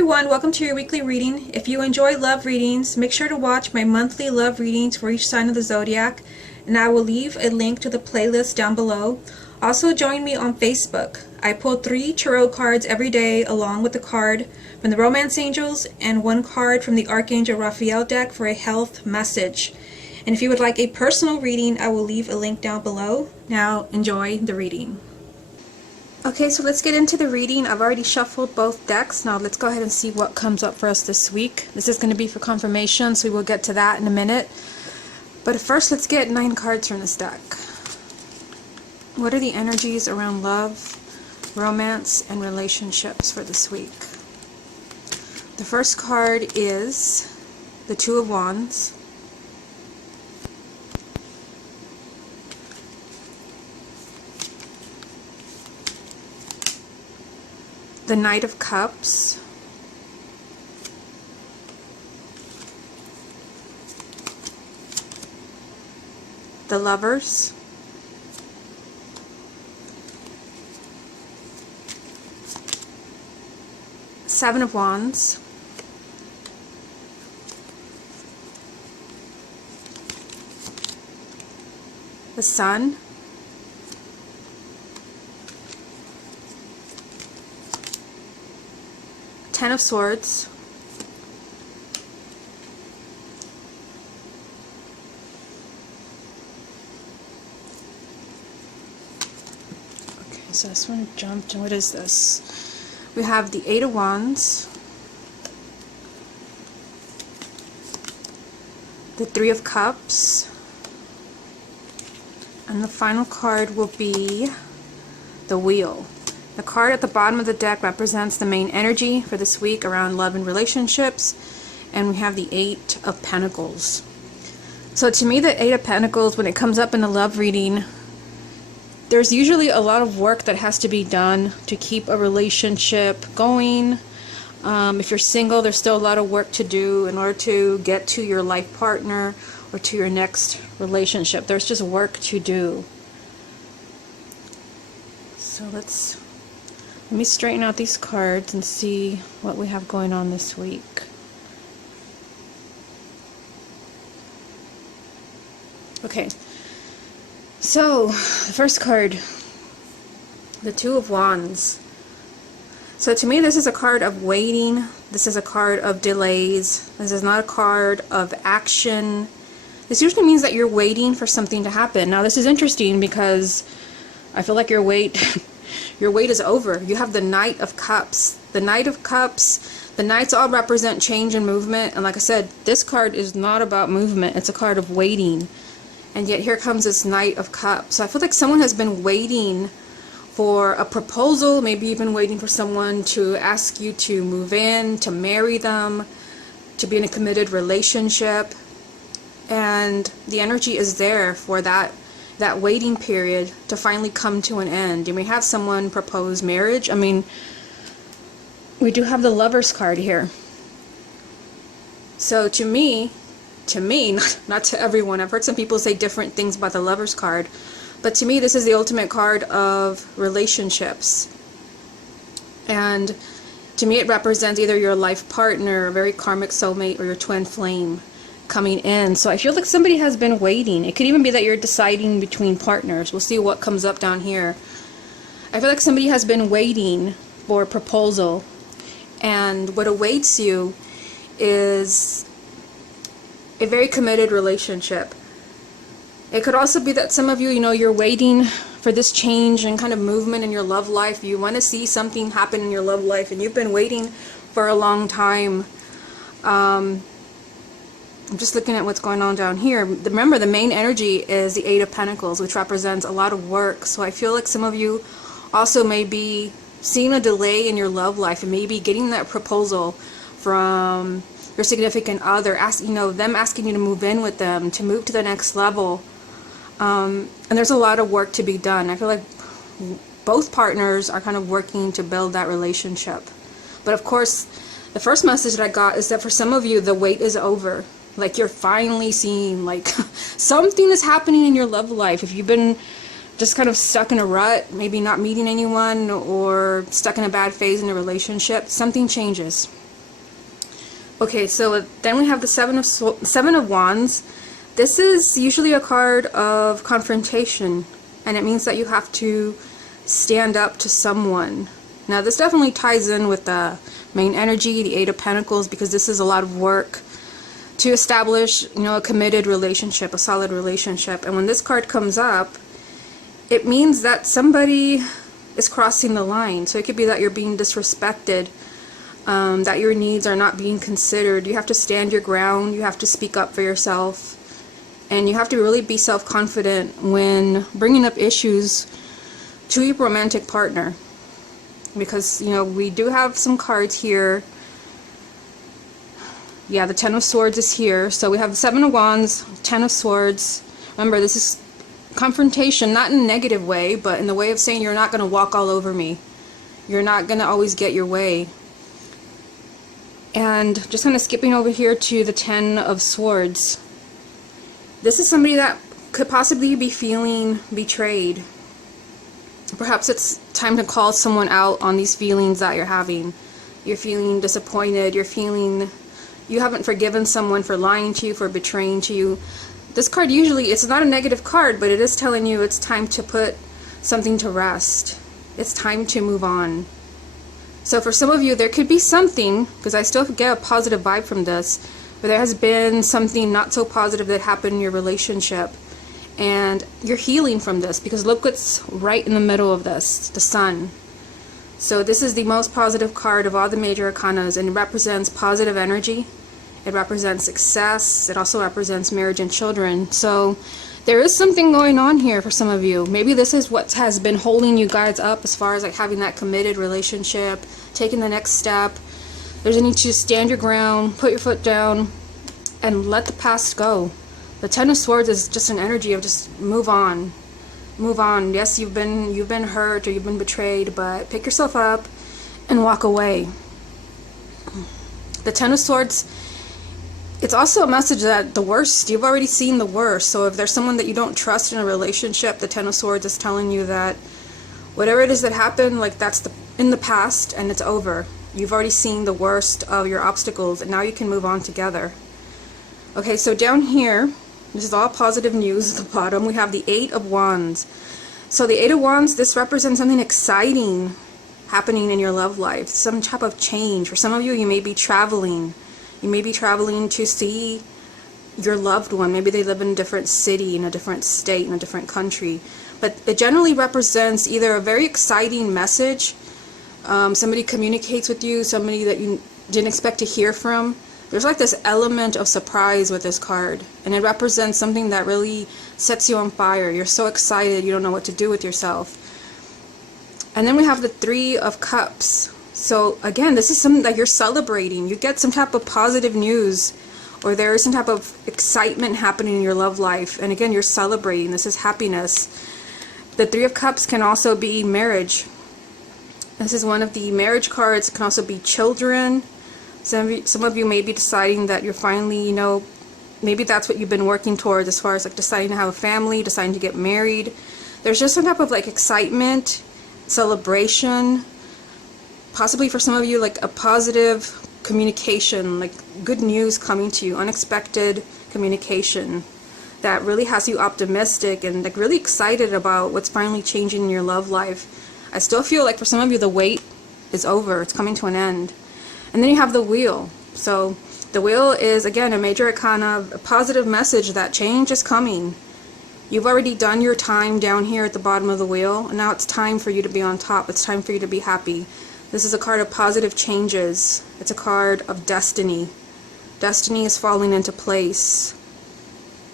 everyone, welcome to your weekly reading. If you enjoy love readings, make sure to watch my monthly love readings for each sign of the zodiac, and I will leave a link to the playlist down below. Also join me on Facebook. I pull 3 tarot cards every day along with the card from the Romance Angels and 1 card from the Archangel Raphael deck for a health message. And if you would like a personal reading, I will leave a link down below. Now enjoy the reading. Okay, so let's get into the reading. I've already shuffled both decks. Now let's go ahead and see what comes up for us this week. This is going to be for confirmation, so we will get to that in a minute. But first, let's get 9 cards from this deck. What are the energies around love, romance, and relationships for this week? The first card is the 2 of Wands. The Knight of Cups, the Lovers, Seven of Wands, the Sun, Ten of Swords, okay, so this one jumped, and what is this? We have the 8 of Wands, the 3 of Cups, and the final card will be the Wheel. The card at the bottom of the deck represents the main energy for this week around love and relationships, and we have the 8 of Pentacles. So to me, the 8 of Pentacles, when it comes up in a love reading, there's usually a lot of work that has to be done to keep a relationship going. If you're single, there's still a lot of work to do in order to get to your life partner or to your next relationship. There's just work to do. So let me straighten out these cards and see what we have going on this week. Okay, so the first card, the 2 of Wands. So to me, this is a card of waiting. This is a card of delays. This is not a card of action. This usually means that you're waiting for something to happen. Now this is interesting because I feel like your wait is over. You have the Knight of Cups. The Knight of Cups, the Knights all represent change and movement. And like I said, this card is not about movement. It's a card of waiting. And yet here comes this Knight of Cups. So I feel like someone has been waiting for a proposal. Maybe you've been waiting for someone to ask you to move in, to marry them, to be in a committed relationship. And the energy is there for that waiting period to finally come to an end. You may have someone propose marriage. I mean, we do have the Lovers card here. So to me, not to everyone, I've heard some people say different things about the Lovers card, but to me this is the ultimate card of relationships. And to me it represents either your life partner, a very karmic soulmate, or your twin flame coming in. So I feel like somebody has been waiting. It could even be that you're deciding between partners. We'll see what comes up down here. I feel like somebody has been waiting for a proposal, and what awaits you is a very committed relationship. It could also be that some of you, you're waiting for this change and kind of movement in your love life. You want to see something happen in your love life, and you've been waiting for a long time. I'm just looking at what's going on down here. Remember, the main energy is the 8 of Pentacles, which represents a lot of work. So I feel like some of you also may be seeing a delay in your love life, and maybe getting that proposal from your significant other, them asking you to move in with them, to move to the next level. And there's a lot of work to be done. I feel like both partners are kind of working to build that relationship. But of course, the first message that I got is that for some of you, the wait is over. Like, you're finally seeing, like, something is happening in your love life. If you've been just kind of stuck in a rut, maybe not meeting anyone, or stuck in a bad phase in a relationship, something changes. Okay, so then we have the Seven of Wands. This is usually a card of confrontation, and it means that you have to stand up to someone. Now, this definitely ties in with the main energy, the Eight of Pentacles, because this is a lot of work to establish, a committed relationship, a solid relationship. And when this card comes up, it means that somebody is crossing the line. So it could be that you're being disrespected, that your needs are not being considered. You have to stand your ground. You have to speak up for yourself. And you have to really be self-confident when bringing up issues to your romantic partner. Because, we do have some cards here. Yeah, the Ten of Swords is here. So we have the Seven of Wands, Ten of Swords. Remember, this is confrontation, not in a negative way, but in the way of saying you're not going to walk all over me. You're not going to always get your way. And just kind of skipping over here to the Ten of Swords. This is somebody that could possibly be feeling betrayed. Perhaps it's time to call someone out on these feelings that you're having. You're feeling disappointed. You're feeling you haven't forgiven someone for lying to you, for betraying to you. This card usually, it's not a negative card, but it is telling you it's time to put something to rest. It's time to move on. So for some of you, there could be something, because I still get a positive vibe from this, but there has been something not so positive that happened in your relationship. And you're healing from this, because look what's right in the middle of this, the Sun. So this is the most positive card of all the major arcanas, and it represents positive energy. It represents success. It also represents marriage and children. So there is something going on here for some of you. Maybe this is what has been holding you guys up as far as like having that committed relationship, taking the next step. There's a need to stand your ground, put your foot down, and let the past go. The Ten of Swords is just an energy of just move on. Move on. Yes, you've been hurt or you've been betrayed, but pick yourself up and walk away. The Ten of Swords, it's also a message that the worst, you've already seen the worst. So if there's someone that you don't trust in a relationship, the Ten of Swords is telling you that whatever it is that happened, like that's in the past and it's over. You've already seen the worst of your obstacles and now you can move on together. Okay, so down here, this is all positive news at the bottom. We have the Eight of Wands. So the Eight of Wands, this represents something exciting happening in your love life. Some type of change. For some of you, you may be traveling. You may be traveling to see your loved one. Maybe they live in a different city, in a different state, in a different country. But it generally represents either a very exciting message, somebody communicates with you, somebody that you didn't expect to hear from. There's like this element of surprise with this card, and it represents something that really sets you on fire. You're so excited, you don't know what to do with yourself. And then we have the Three of Cups. So again, this is something that you're celebrating. You get some type of positive news, or there is some type of excitement happening in your love life, and again, you're celebrating. This is happiness. The Three of Cups can also be marriage. This is one of the marriage cards. It can also be children. Some of you may be deciding that you're finally, maybe that's what you've been working towards as far as like deciding to have a family, deciding to get married. There's just some type of like excitement, celebration, possibly for some of you like a positive communication, like good news coming to you, unexpected communication that really has you optimistic and like really excited about what's finally changing in your love life. I still feel like for some of you the wait is over, it's coming to an end. And then you have the Wheel. So the Wheel is, again, a major arcana, a positive message that change is coming. You've already done your time down here at the bottom of the wheel, and now it's time for you to be on top. It's time for you to be happy. This is a card of positive changes. It's a card of destiny. Destiny is falling into place.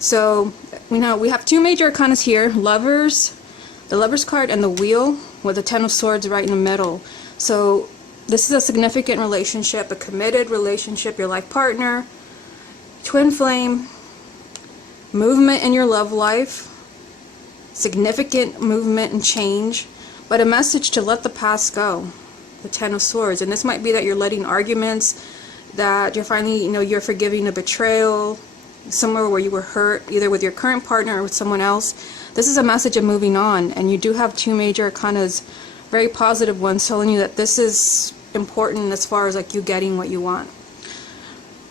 So, we have two major arcanas here, Lovers, the Lovers card, and the Wheel, with the Ten of Swords right in the middle. So, this is a significant relationship, a committed relationship, your life partner, twin flame, movement in your love life, significant movement and change, but a message to let the past go, the Ten of Swords. And this might be that you're letting arguments, that you're finally, you're forgiving a betrayal, somewhere where you were hurt, either with your current partner or with someone else. This is a message of moving on, and you do have two major arcanas, very positive ones, telling you that this is important as far as like you getting what you want.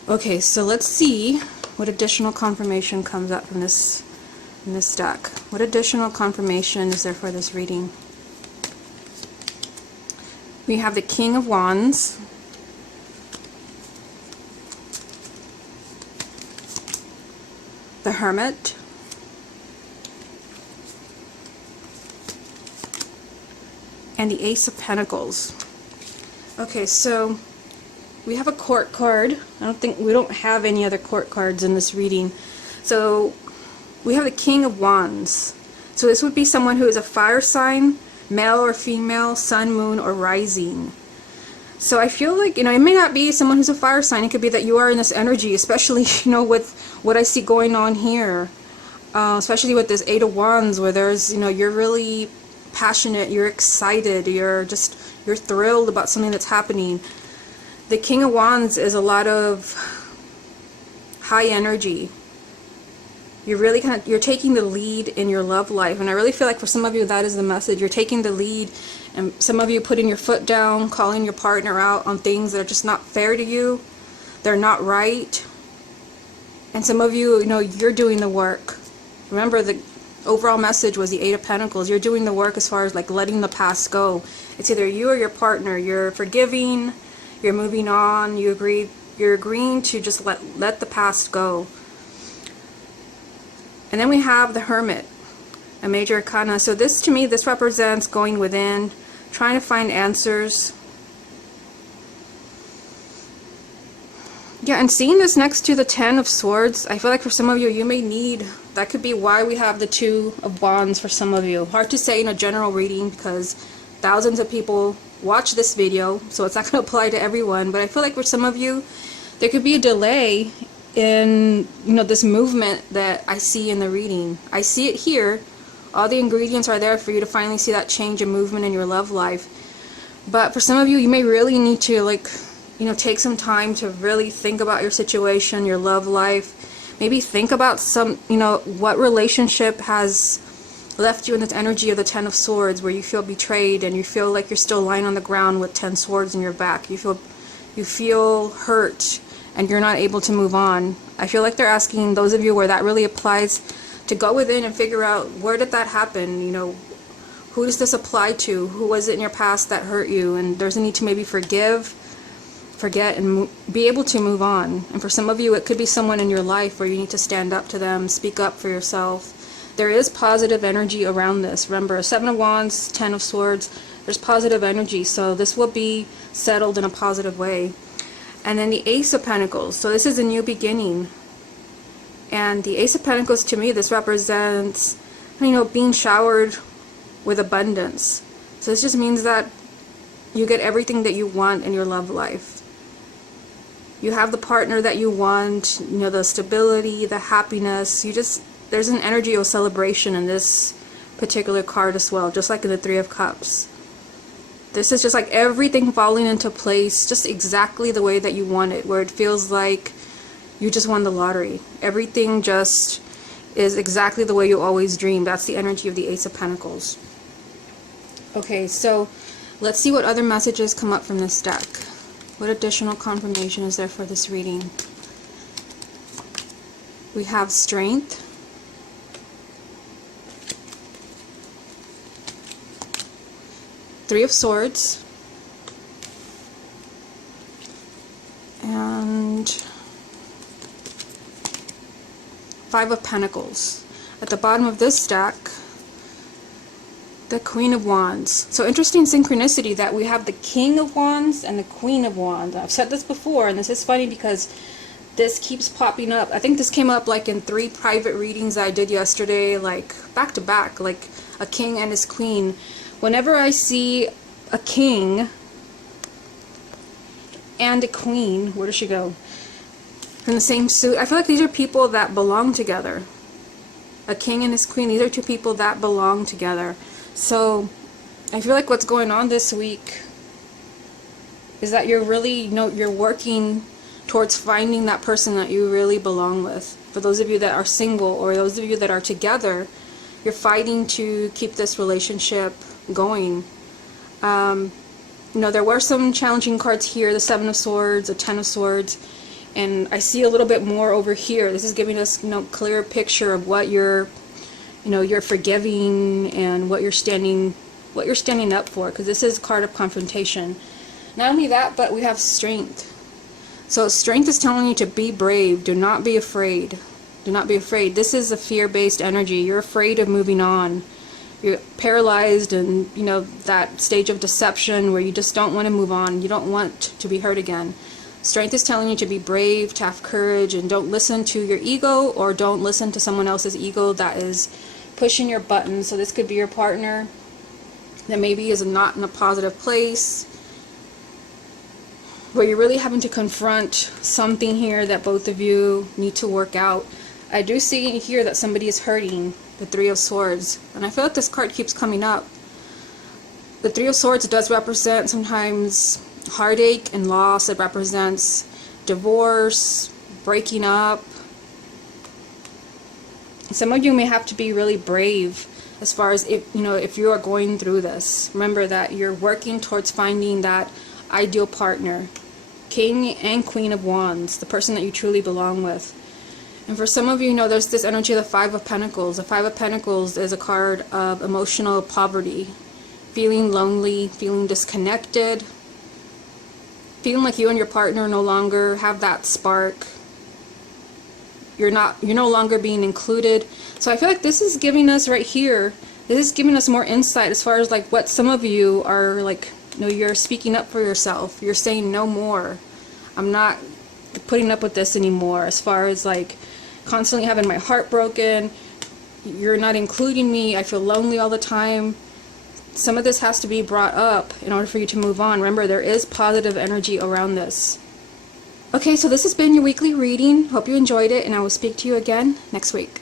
Okay, so let's see what additional confirmation comes up from this deck. What additional confirmation is there for this reading? We have the King of Wands, the Hermit, and the Ace of Pentacles. Okay, so we have a court card. We don't have any other court cards in this reading. So we have the King of Wands. So this would be someone who is a fire sign, male or female, sun, moon, or rising. So I feel like, it may not be someone who's a fire sign. It could be that you are in this energy, especially, with what I see going on here. Especially with this Eight of Wands, where there's, you're really passionate, you're excited, you're thrilled about something that's happening. The King of Wands is a lot of high energy. You're really you're taking the lead in your love life, and I really feel like for some of you that is the message. You're taking the lead, and some of you putting your foot down, calling your partner out on things that are just not fair to you. They're not right. And some of you, you're doing the work. Remember, the overall message was the Eight of Pentacles. You're doing the work as far as like letting the past go. It's either you or your partner. You're forgiving, you're moving on, you're agreeing to just let the past go. And then we have the Hermit, a major arcana. So this, to me, this represents going within, trying to find answers. Yeah, and seeing this next to the Ten of Swords, I feel like for some of you, you may need, that could be why we have the Two of Wands for some of you. Hard to say in a general reading because thousands of people watch this video, so it's not going to apply to everyone. But I feel like for some of you, there could be a delay in, this movement that I see in the reading. I see it here. All the ingredients are there for you to finally see that change and movement in your love life. But for some of you, you may really need to, take some time to really think about your situation, your love life. Maybe think about what relationship has left you in this energy of the Ten of Swords, where you feel betrayed and you feel like you're still lying on the ground with 10 swords in your back. You feel hurt and you're not able to move on. I feel like they're asking those of you where that really applies to go within and figure out, where did that happen? Who does this apply to? Who was it in your past that hurt you? And there's a need to maybe forget, and be able to move on. And for some of you, it could be someone in your life where you need to stand up to them, speak up for yourself. There is positive energy around this. Remember, Seven of Wands, Ten of Swords, there's positive energy. So this will be settled in a positive way. And then the Ace of Pentacles. So this is a new beginning. And the Ace of Pentacles, to me, this represents, being showered with abundance. So this just means that you get everything that you want in your love life. You have the partner that you want, the stability, the happiness. There's an energy of celebration in this particular card as well, just like in the Three of Cups. This is just like everything falling into place just exactly the way that you want it, where it feels like you just won the lottery. Everything just is exactly the way you always dreamed. That's the energy of the Ace of Pentacles. Okay, so let's see what other messages come up from this deck. What additional confirmation is there for this reading? We have Strength, Three of Swords, and Five of Pentacles. At the bottom of this deck, the Queen of Wands. So interesting synchronicity that we have the King of Wands and the Queen of Wands. I've said this before, and this is funny because this keeps popping up. I think this came up like in 3 private readings I did yesterday, like back to back, like a king and his queen. Whenever I see a king and a queen, where does she go? In the same suit, I feel like these are people that belong together. A king and his queen, these are 2 people that belong together. So I feel like what's going on this week is that you're really, you're working towards finding that person that you really belong with. For those of you that are single, or those of you that are together, you're fighting to keep this relationship going. There were some challenging cards here, the Seven of Swords, the Ten of Swords, And I see a little bit more over here. This is giving us, you know, clearer picture of what you're, you know, you're forgiving and what you're standing up for, because this is a card of confrontation. Not only that, but we have strength. So strength is telling you to be brave. Do not be afraid. Do not be afraid. This is a fear-based energy. You're afraid of moving on. You're paralyzed and, you know, that stage of deception where you just don't want to move on. You don't want to be hurt again. Strength is telling you to be brave, to have courage, and don't listen to your ego, or don't listen to someone else's ego that is pushing your buttons. So this could be your partner that maybe is not in a positive place, where you're really having to confront something here that both of you need to work out. I do see here that somebody is hurting, the Three of Swords, and I feel like this card keeps coming up. The Three of Swords does represent sometimes heartache and loss. It represents divorce, breaking up. Some of you may have to be really brave as far as if you are going through this. Remember that you're working towards finding that ideal partner, King and Queen of Wands, the person that you truly belong with. And for some of you, there's this energy of the Five of Pentacles. The Five of Pentacles is a card of emotional poverty, feeling lonely, feeling disconnected, feeling like you and your partner no longer have that spark. You're no longer being included. So I feel like this is giving us right here, this is giving us more insight as far as like what some of you are like, you're speaking up for yourself. You're saying no more. I'm not putting up with this anymore, as far as like constantly having my heart broken. You're not including me. I feel lonely all the time. Some of this has to be brought up in order for you to move on. Remember, there is positive energy around this. Okay, so this has been your weekly reading. Hope you enjoyed it, and I will speak to you again next week.